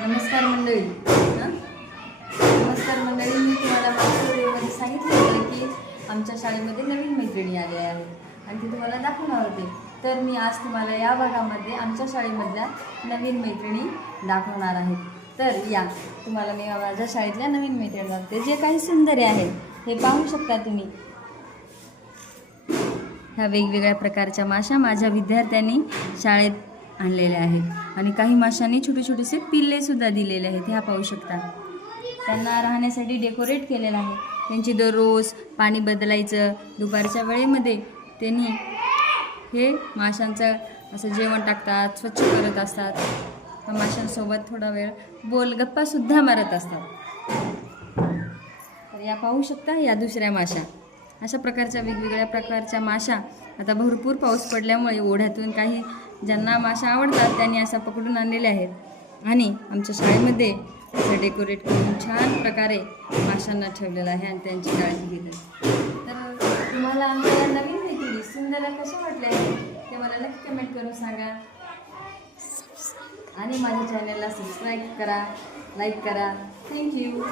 नमस्कार मंडळी. नमस्कार मंडळी. मी तुम्हाला मागच्या व्हिडिओमध्ये सांगितलं होतं की आमच्या शाळेमध्ये नवीन मैत्रिणी आल्या आहेत आणि ती तुम्हाला दाखवणार होते. तर मी आज तुम्हाला या भागामध्ये आमच्या शाळेमधल्या नवीन मैत्रिणी दाखवणार आहे. तर या तुम्हाला मी माझ्या शाळेतल्या नवीन मैत्रिणी दाखवते, जे काही सुंदर आहेत हे पाहू शकता तुम्ही. ह्या वेगवेगळ्या प्रकारच्या माशा माझ्या विद्यार्थ्यांनी शाळेत आणलेले आहेत आणि काही माशांनी छोटे छोटेसे पिल्लेसुद्धा दिलेले आहेत. ह्या पाहू शकता. त्यांना राहण्यासाठी डेकोरेट केलेलं आहे. त्यांची दररोज पाणी बदलायचं. दुपारच्या वेळेमध्ये त्यांनी हे माशांचं असं जेवण टाकतात, स्वच्छ करत असतात. माशांसोबत थोडा वेळ गप्पासुद्धा मारत असतात. तर या पाहू शकता या दुसऱ्या माशा. अशा प्रकारच्या वेगवेगळ्या प्रकारच्या माशा. आता भरपूर पाऊस पडल्यामुळे ओढ्यातून काही ज्यांना माशा आवडतात त्यांनी असा पकडून आणलेले आहेत आणि आमच्या शाळेमध्ये असं डेकोरेट करून छान प्रकारे माशांना ठेवलेलं आहे आणि त्यांची काळजी घेतात. तर तुम्हाला आमच्या नवीन मैत्रिणी सुंदर कशा वाटल्या ते मला नक्की कमेंट करून सांगा आणि माझ्या चॅनलला सबस्क्राईब करा, लाईक करा. थँक्यू.